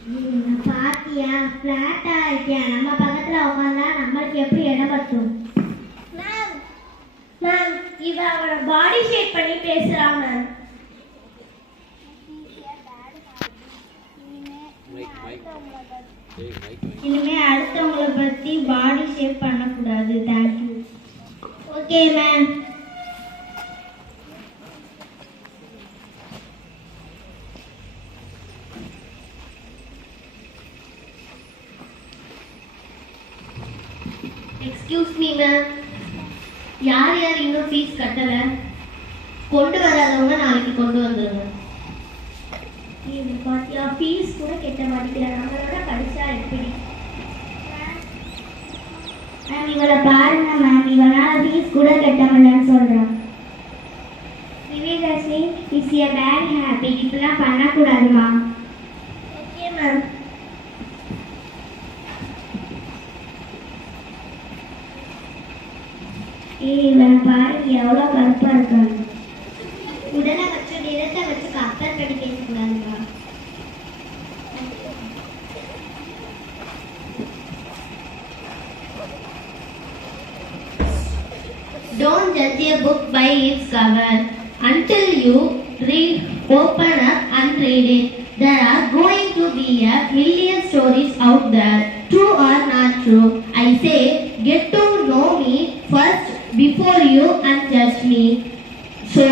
பாத்தியா பிளாட்டா இருக்கியா? நம்ம பக்கத்துல உட்காந்தா நம்மளுக்கு எப்படி இடம் பத்தும்? மேம் மேம் இவ அவளை பாடி ஷேப் பண்ணி பேசுறா மேம். இனிமே அடுத்தவங்களை பத்தி பாடி ஷேப் பண்ணக்கூடாது. Thank you. Okay ma'am. Excuse me ma'am, யார் யார் இன்னும் ஃபீஸ் கட்டல? கொண்டு வராதவங்க நாளைக்கு கொண்டு வந்துருங்க. இது பாத்தியா ஃபீஸ் கூட கட்ட மாட்டேங்கிறாங்க. நம்மளோட படிச்சா எப்படி? மேம் இவளை பாருங்க மேம், இவனால ஃபீஸ் கூட கட்ட முடியலன்னு சொல்றான். விவேகாஸ்மி இஸ் எ பேட் ஹேபிட். இப்பெல்லாம் பண்ணக்கூடாதுமா. Okay ma'am. இவனை பாருங்க எவ்வளோ கருப்பா இருக்காங்க. உடனே வச்சு நிறத்தை வச்சு கப்பல் படி பேசக்கூடாதுங்க. Don't judge a book by its cover until you open up and read it. There are going to be a million stories out there, true or not true. I say, get to know me first before you judge me. So